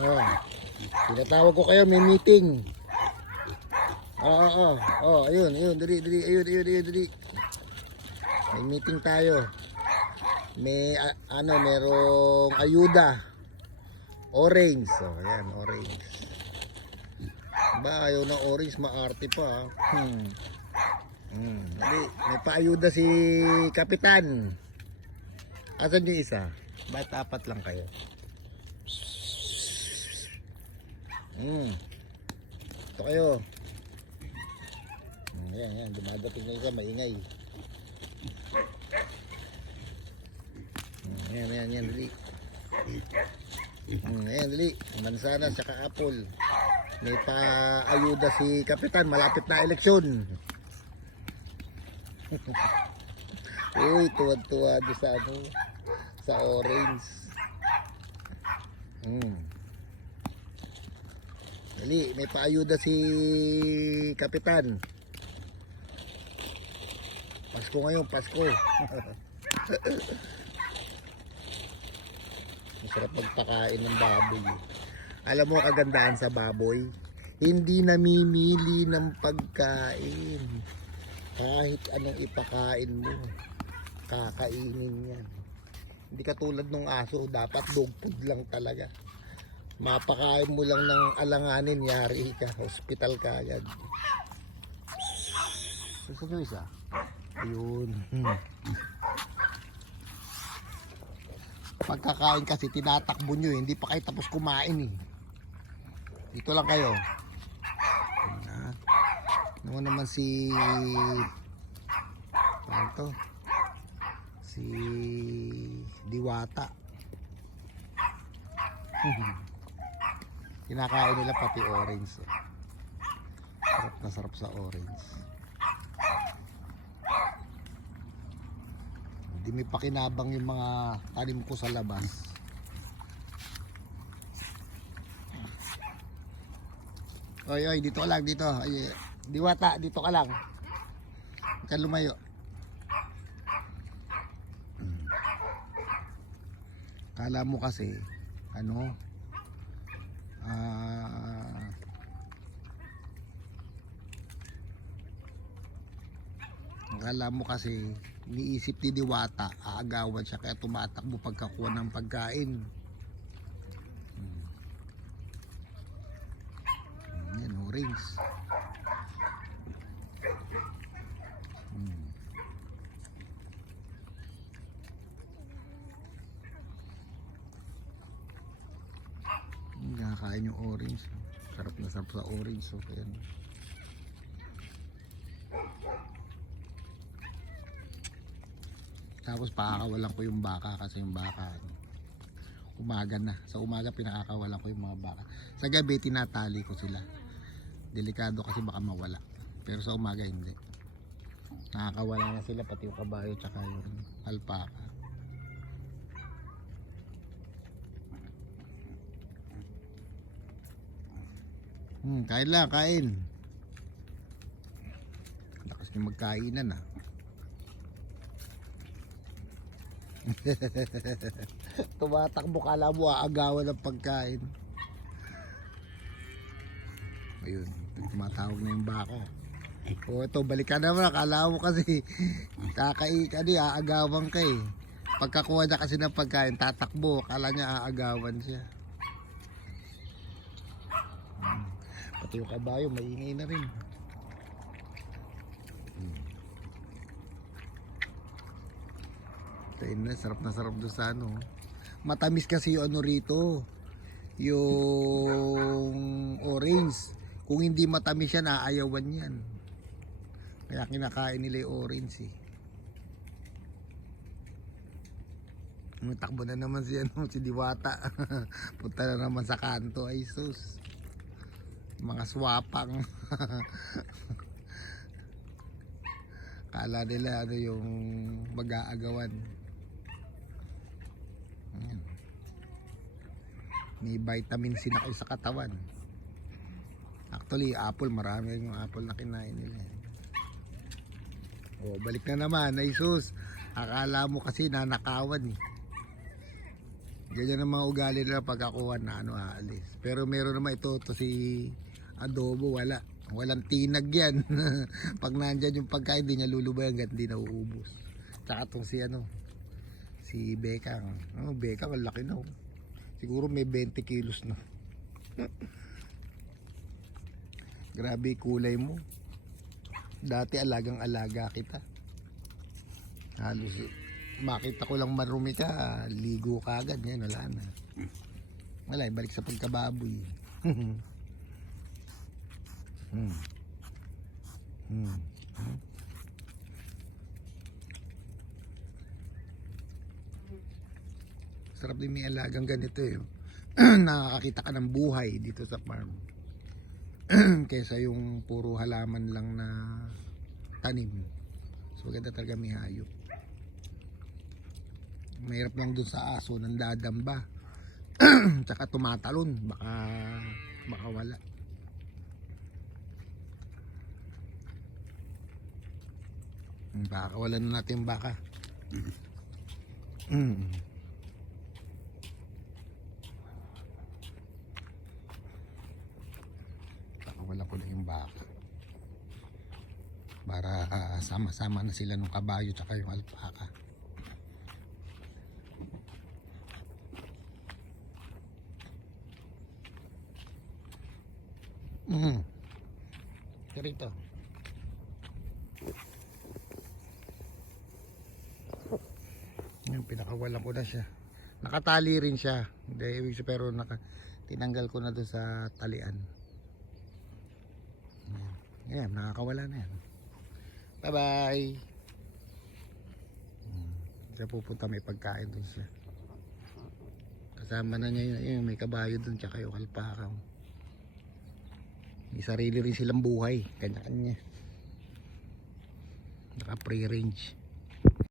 Oh, tinatawag ko kayo, may meeting. Ayun, ayun, dali. May meeting tayo. May, merong ayuda. Orange. Oh, ayan, orange. Ba, ayaw ng orange, maarte pa. Dali, may paayuda si Kapitan. Asan yung isa? Ba't apat lang kayo? Ito kayo. Ayan, dumadating na isa, maingay. Ayan, dali. Ayan, dali. Mansanas, saka apple. May paayuda si Kapitan, malapit na eleksyon. Uy, tuwad-tuwa doon sa sa orange. Dali, may paayuda si Kapitan. Pasko ngayon, Pasko. Masarap magpakain ng baboy. Alam mo kagandahan sa baboy? Hindi namimili ng pagkain. Kahit anong ipakain mo, kakainin yan. Hindi katulad ng aso, dapat dog food lang talaga. Mapakain mo lang ng alanganin, yari ka, hospital ka agad. Saan yung isa? Ayun. Pagkakain kasi tinatakbo nyo, hindi pa kayo tapos kumain eh. Dito lang kayo. Ano naman si ano to? Si Diwata. Kinakain nila pati orange. Sarap na sarap sa orange. Hindi may pakinabang yung mga tanim ko sa labas. Oy, dito ka lang, dito. Ay, Diwata, dito ka lang. Huwag kang lumayo. Kala mo kasi, akala mo kasi iniisip ni Diwata, aagawan siya kaya tumatakbo pagkakuha ng pagkain. Yan, orange. Nakakain yung orange. Sarap na sarap sa orange. So, ayan. Tapos pakakawalan ko yung baka kasi yung baka umaga na. Sa umaga pinakakawalan ko yung mga baka. Sa gabi tinatali ko sila. Delikado kasi baka mawala. Pero sa umaga hindi. Nakakawala na sila pati yung kabayo tsaka yung alpaka. Kain lang, kain. Lakas nyo magkainan ah. Tumatakbo, kala mo aagawan ng pagkain. Ayun, tumatawag na yung baka. O ito, balikan naman. Kala mo kasi aagawan ka eh. Pagkakuha niya kasi ng pagkain, tatakbo. Kala niya aagawan siya. Pati yung kabayo, maingay na rin. Sarap na sarap doon sa matamis kasi yung rito, yung orange. Kung hindi matamis yan, aayawan yan. Kaya kinakain nila yung orange eh. Takbo na naman si Diwata. Punta na naman sa kanto. Ay sus, mga swapang. Kala nila yung mag-aagawan. May vitamin C na kayo sa katawan. Actually, apple, marami yung apple na kinain nila. Balik na naman. Ay sus, akala mo kasi nanakawan eh. Ganyan ang mga ugali nila pagkakuha na ano aalis. Pero meron naman to si adobo, wala. Walang tinag yan. Pag nandyan yung pagkain, di niya lulubay hanggang di nauubos. Tsaka tong si si Bekang. Bekang, ang laki na. Siguro may 20 kilos na. Grabe kulay mo. Dati alagang-alaga kita. Halos makita ko lang marumi ka, ligo ka agad. Yan, wala na. Wala, balik sa pagkababoy. Sarap din may alagang ganito eh. Nakakakita ka ng buhay dito sa farm. Kesa yung puro halaman lang na tanim. So maganda talaga may hayop. Mahirap lang dun sa aso nang dadamba. Tsaka tumatalon, baka wala. Baka wala na natin baka. Baka wala ko na yung baka. Para sama-sama na sila ng kabayo tsaka yung alpaka. Rito. Yung pinakawalan ko na siya. Nakatali rin siya. Hindi ibig sabihin, pero tinanggal ko na doon sa talian. Ayan, nakakawala na yan. Bye bye. Siya pupunta, may pagkain doon siya. Kasama na niya yun, may kabayo doon tsaka yung alpaka. May sarili rin silang buhay, kanya-kanya. Naka free range.